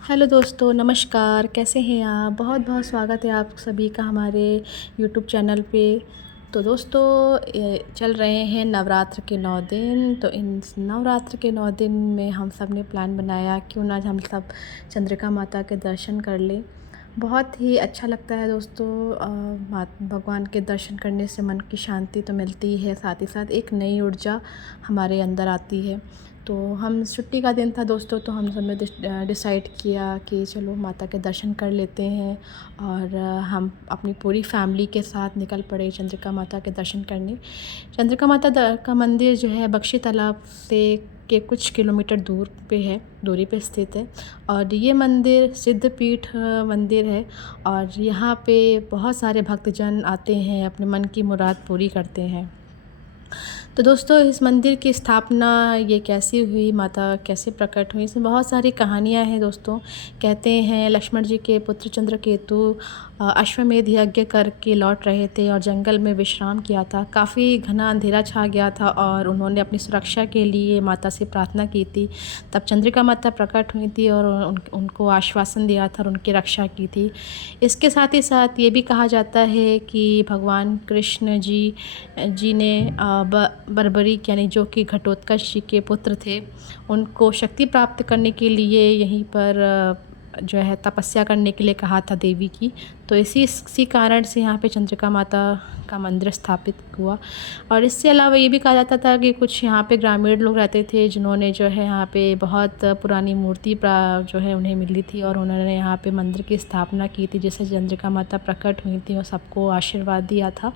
Hello दोस्तों, नमस्कार। कैसे हैं आप? बहुत बहुत स्वागत है आप सभी का हमारे यूट्यूब चैनल पे। तो दोस्तों, चल रहे हैं नवरात्र के 9 दिन। तो इन नवरात्र के 9 दिन में हम सब ने प्लान बनाया क्यों ना हम सब चंद्रिका माता के दर्शन कर लें। बहुत ही अच्छा लगता है दोस्तों। भगवान के दर्शन करने से मन की शांति तो मिलती है, साथ ही साथ एक नई ऊर्जा हमारे अंदर आती है। तो हम छुट्टी का दिन था दोस्तों, तो हम सब ने डिसाइड किया कि चलो माता के दर्शन कर लेते हैं। और हम अपनी पूरी फैमिली के साथ निकल पड़े चंद्रिका माता के दर्शन करने। चंद्रिका माता का मंदिर जो है बख्शी तालाब से के कुछ किलोमीटर दूरी पे स्थित है। और ये मंदिर सिद्धपीठ मंदिर है। और यहाँ पे बहुत सारे भक्तजन आते हैं, अपने मन की मुराद पूरी करते हैं। तो दोस्तों, इस मंदिर की स्थापना ये कैसी हुई, माता कैसे प्रकट हुई, इसमें बहुत सारी कहानियाँ हैं दोस्तों। कहते हैं लक्ष्मण जी के पुत्र चंद्रकेतु अश्वमेध यज्ञ करके लौट रहे थे और जंगल में विश्राम किया था। काफ़ी घना अंधेरा छा गया था और उन्होंने अपनी सुरक्षा के लिए माता से प्रार्थना की थी। तब चंद्रिका माता प्रकट हुई थी और उनको आश्वासन दिया था और उनकी रक्षा की थी। इसके साथ ही साथ ये भी कहा जाता है कि भगवान कृष्ण जी ने बर्बरीक यानी जो कि घटोत्कच जी के पुत्र थे, उनको शक्ति प्राप्त करने के लिए यहीं पर जो है तपस्या करने के लिए कहा था देवी की। तो इसी कारण से यहाँ पे चंद्रिका माता का मंदिर स्थापित हुआ। और इससे अलावा ये भी कहा जाता था कि कुछ यहाँ पे ग्रामीण लोग रहते थे जिन्होंने जो है यहाँ पे बहुत पुरानी मूर्ति जो है उन्हें मिली थी और उन्होंने यहाँ पे मंदिर की स्थापना की थी, जिससे चंद्रिका माता प्रकट हुई थी और सबको आशीर्वाद दिया था।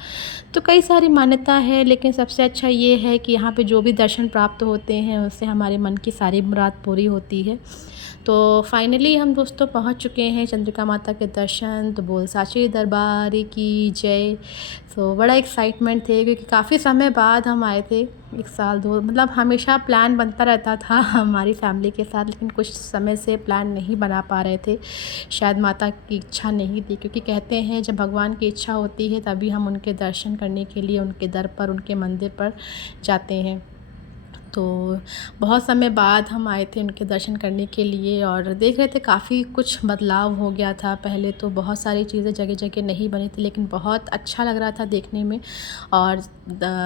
तो कई सारी मान्यता है, लेकिन सबसे अच्छा ये है कि यहाँ पे जो भी दर्शन प्राप्त होते हैं उससे हमारे मन की सारी मुराद पूरी होती है। तो फाइनली हम दोस्तों पहुँच चुके हैं चंद्रिका माता के दर्शन। तो बोल साचे दरबार की जय। तो बड़ा एक्साइटमेंट थे क्योंकि काफ़ी समय बाद हम आए थे। 1 साल 2 मतलब हमेशा प्लान बनता रहता था हमारी फैमिली के साथ, लेकिन कुछ समय से प्लान नहीं बना पा रहे थे। शायद माता की इच्छा नहीं थी, क्योंकि कहते हैं जब भगवान की इच्छा होती है तभी हम उनके दर्शन करने के लिए उनके दर पर, उनके मंदिर पर जाते हैं। तो बहुत समय बाद हम आए थे उनके दर्शन करने के लिए और देख रहे थे काफ़ी कुछ बदलाव हो गया था। पहले तो बहुत सारी चीज़ें जगह जगह नहीं बनी थी, लेकिन बहुत अच्छा लग रहा था देखने में। और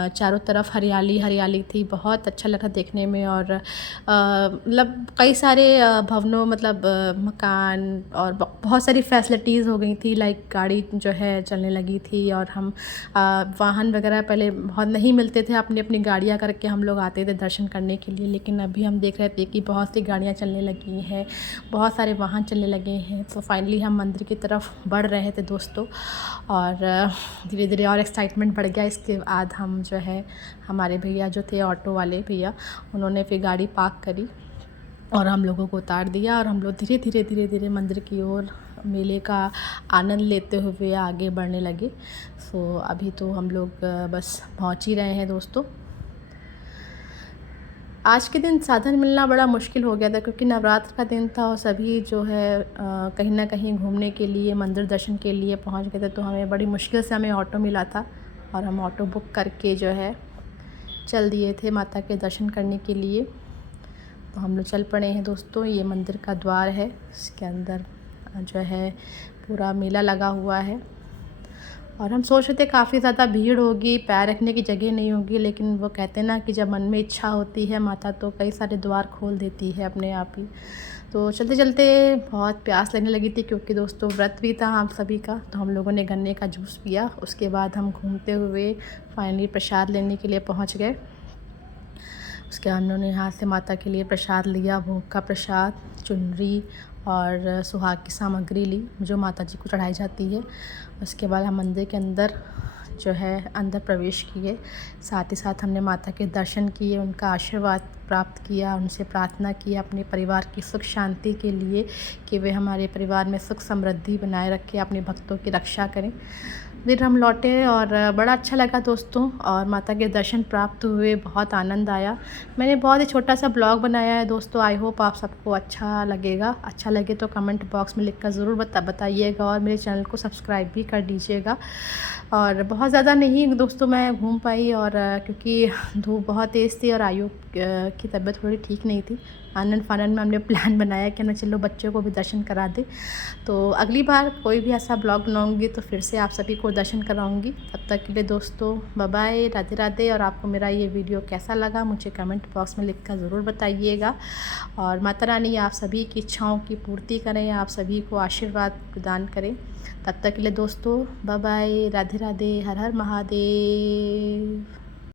चारों तरफ हरियाली हरियाली थी, बहुत अच्छा लगा देखने में। और मतलब कई सारे भवनों मतलब मकान और बहुत सारी फैसिलिटीज़ हो गई थी, लाइक गाड़ी जो है चलने लगी थी। और हम वाहन वगैरह पहले बहुत नहीं मिलते थे, अपनी अपनी गाड़ियाँ करके हम लोग आते थे दर्शन करने के लिए, लेकिन अभी हम देख रहे थे कि बहुत सी गाड़ियाँ चलने लगी हैं, बहुत सारे वाहन चलने लगे हैं। तो फाइनली हम मंदिर की तरफ बढ़ रहे थे दोस्तों। और धीरे धीरे और एक्साइटमेंट बढ़ गया। इसके बाद हम जो है हमारे भैया जो थे ऑटो वाले भैया, उन्होंने फिर गाड़ी पार्क करी और हम लोगों को उतार दिया और हम लोग धीरे धीरे मंदिर की ओर मेले का आनंद लेते हुए आगे बढ़ने लगे। सो अभी तो हम लोग बस पहुंच ही रहे हैं दोस्तों। आज के दिन साधन मिलना बड़ा मुश्किल हो गया था, क्योंकि नवरात्र का दिन था और सभी जो है कहीं ना कहीं घूमने के लिए, मंदिर दर्शन के लिए पहुंच गए थे। तो हमें बड़ी मुश्किल से हमें ऑटो मिला था और हम ऑटो बुक करके जो है चल दिए थे माता के दर्शन करने के लिए। तो हम लोग चल पड़े हैं दोस्तों। ये मंदिर का द्वार है, इसके अंदर जो है पूरा मेला लगा हुआ है। और हम सोच रहे थे काफ़ी ज़्यादा भीड़ होगी, पैर रखने की जगह नहीं होगी, लेकिन वो कहते हैं ना कि जब मन में इच्छा होती है माता तो कई सारे द्वार खोल देती है अपने आप ही। तो चलते चलते बहुत प्यास लगने लगी थी, क्योंकि दोस्तों व्रत भी था हम सभी का। तो हम लोगों ने गन्ने का जूस पिया। उसके बाद हम घूमते हुए फाइनली प्रसाद लेने के लिए पहुँच गए। उसके बाद उन्होंने यहाँ से माता के लिए प्रसाद लिया, भोग का प्रसाद, चुनरी और सुहाग की सामग्री ली जो माता जी को चढ़ाई जाती है। उसके बाद हम मंदिर के अंदर जो है अंदर प्रवेश किए। साथ ही साथ हमने माता के दर्शन किए, उनका आशीर्वाद प्राप्त किया, उनसे प्रार्थना की अपने परिवार की सुख शांति के लिए कि वे हमारे परिवार में सुख समृद्धि बनाए रखें, अपने भक्तों की रक्षा करें। फिर हम लौटे और बड़ा अच्छा लगा दोस्तों, और माता के दर्शन प्राप्त हुए, बहुत आनंद आया। मैंने बहुत ही छोटा सा ब्लॉग बनाया है दोस्तों, आई होप आप सबको अच्छा लगेगा। अच्छा लगे तो कमेंट बॉक्स में लिखकर ज़रूर बताइएगा और मेरे चैनल को सब्सक्राइब भी कर दीजिएगा। और बहुत ज़्यादा नहीं दोस्तों मैं घूम पाई, और क्योंकि धूप बहुत तेज़ थी और आयु की तबीयत थोड़ी ठीक नहीं थी। आनन फानन में हमने प्लान बनाया कि ना चलो बच्चों को भी दर्शन करा दे। तो अगली बार कोई भी ऐसा ब्लॉग बनाऊँगी तो फिर से आप सभी को दर्शन कराऊँगी। तब तक के लिए दोस्तों बाय बाय, राधे राधे। और आपको मेरा ये वीडियो कैसा लगा मुझे कमेंट बॉक्स में लिख कर ज़रूर बताइएगा। और माता रानी आप सभी की इच्छाओं की पूर्ति करें, आप सभी को आशीर्वाद प्रदान करें। तब तक के लिए दोस्तों बाय बाय, राधे राधे, हर हर महादेव।